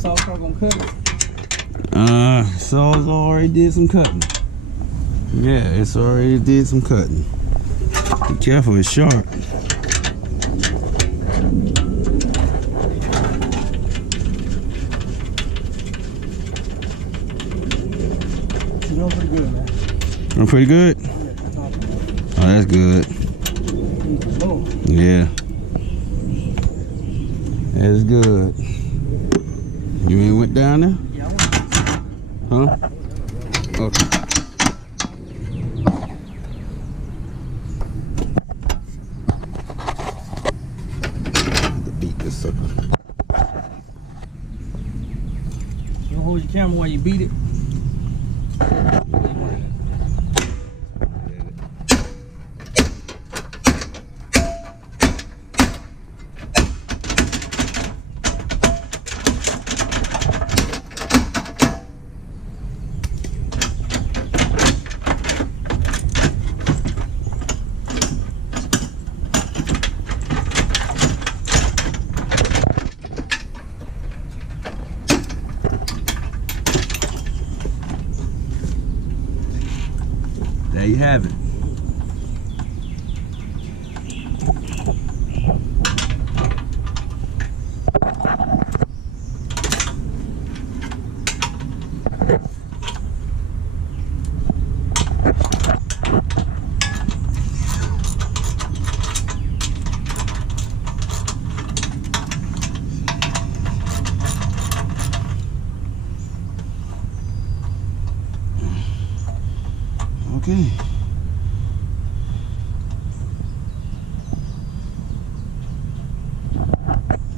saw car gonna cut it. Saw's already did some cutting. Yeah, it's already did some cutting. Be careful, it's sharp. You're doing pretty good, man. I'm pretty good? Oh, that's good. Yeah. That's good. You ain't went down there? Yeah, I went. Huh? Okay. Beat this sucker. You hold your camera while you beat it. There you have it. Okay.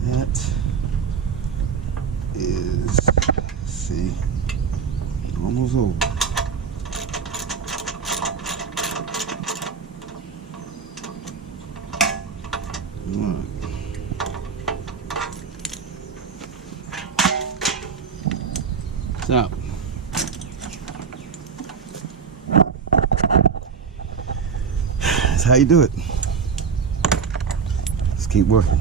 That is, let's see, almost over. So, that's how you do it. Let's keep working.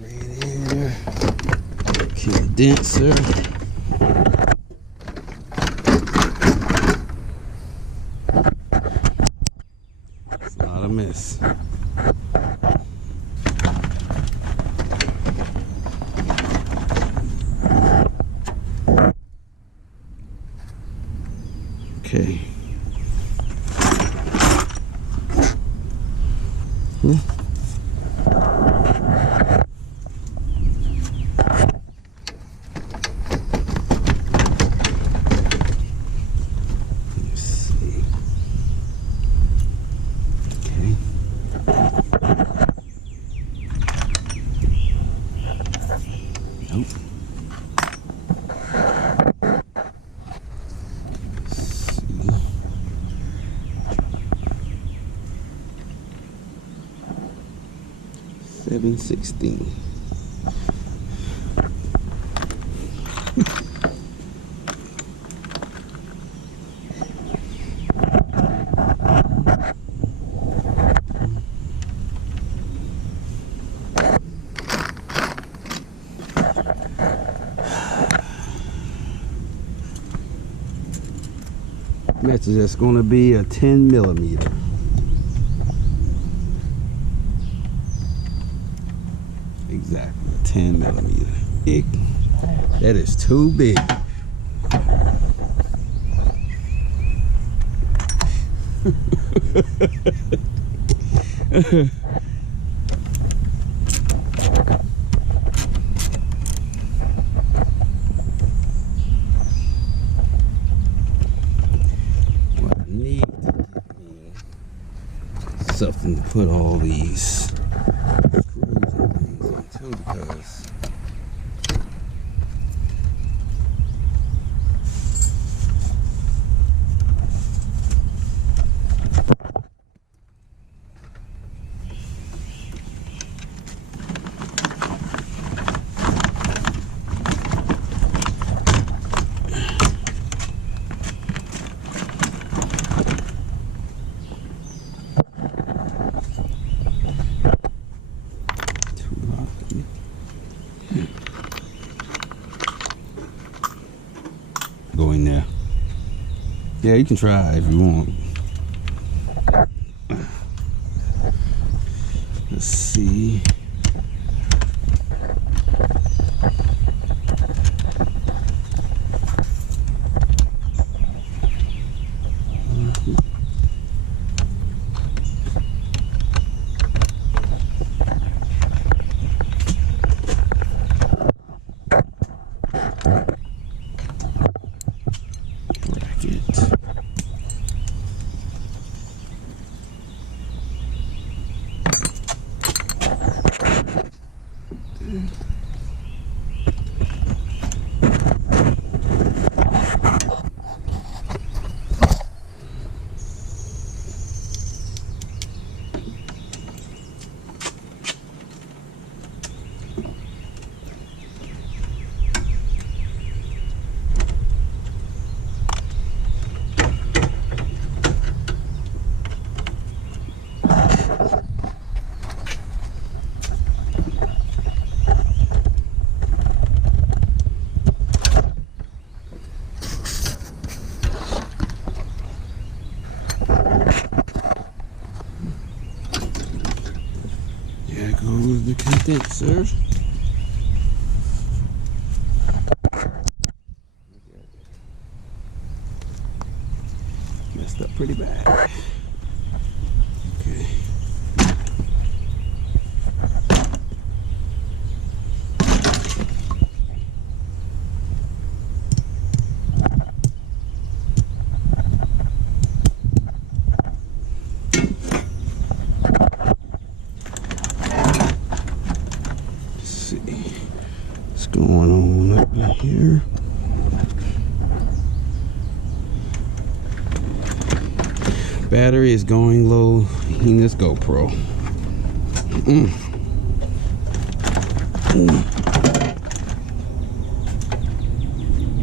Radiator, condenser. Miss. Okay. Nope. 7/16. Message that's going to be a 10mm. Exactly, 10mm. Big. That is too big. Something to put all these screws and things into, because Yeah, you can try if you want. Let's see. There goes the condenser. Messed up pretty bad. Okay. What's going on up in here? Battery is going low in this GoPro.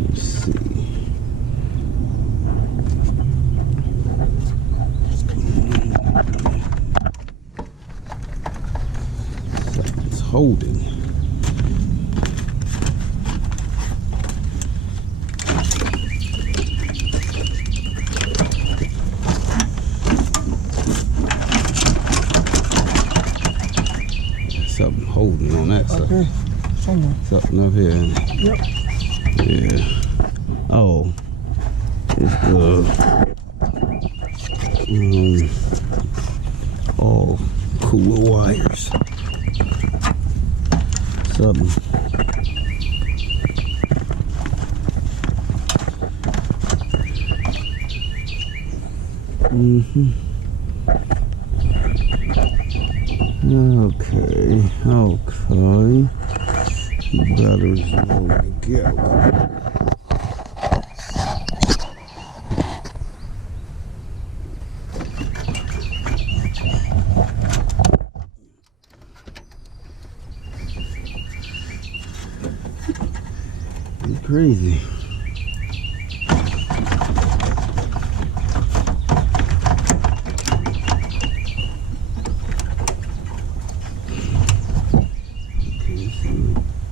Let's see. Something's holding. Something holding on that side. Okay. Somewhere. Something up here. Yep. Yeah. Oh. It's the all cooler wires. Something. Okay. Batteries low to go. It's crazy.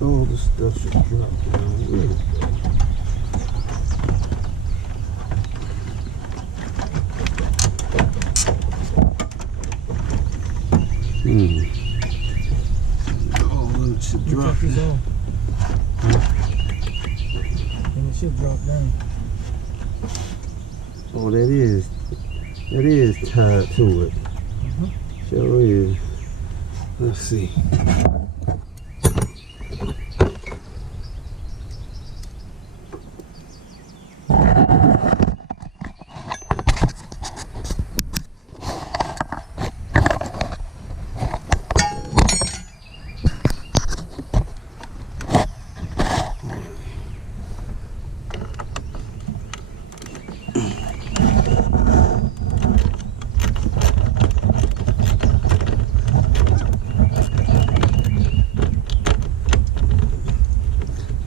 All the stuff should drop down. Where is that? Oh, it should drop down. And it should drop down. Oh, that is tied to it. Sure is. Let's see.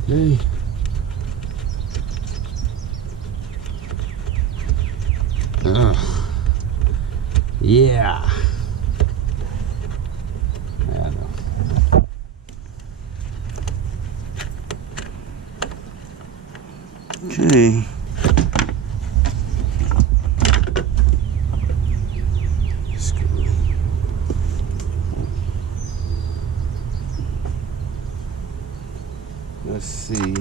Hey. Yeah. I know. Okay. let's see.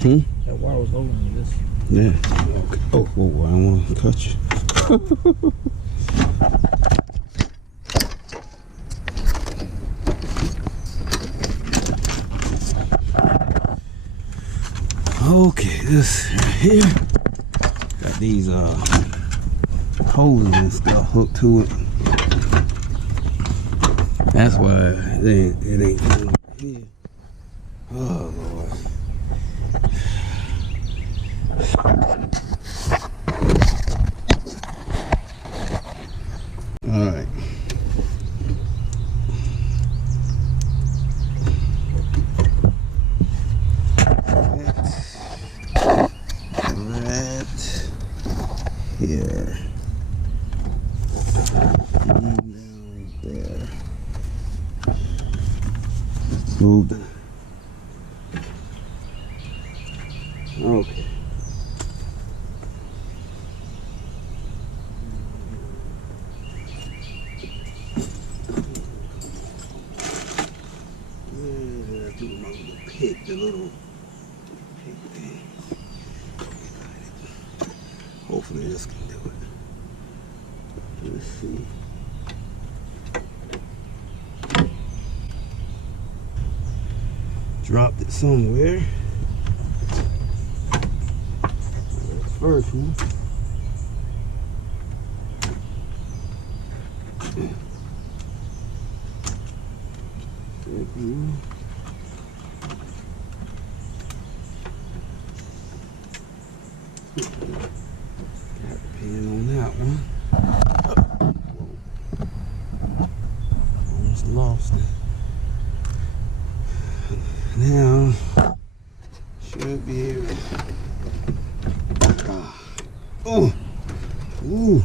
Okay. That wire was holding me this. Yeah. Okay. Oh, whoa, I don't want to cut you. Okay, this right here got these hoses and stuff hooked to it. That's why it ain't going here. Oh Lord. All right. Right here. Down there. Move that. Okay. Pick the little pick thing. Hopefully this can do it. Let's see. Dropped it somewhere. First one. Got the pin on that one. Almost lost it. Now should be able to. Oh, ooh.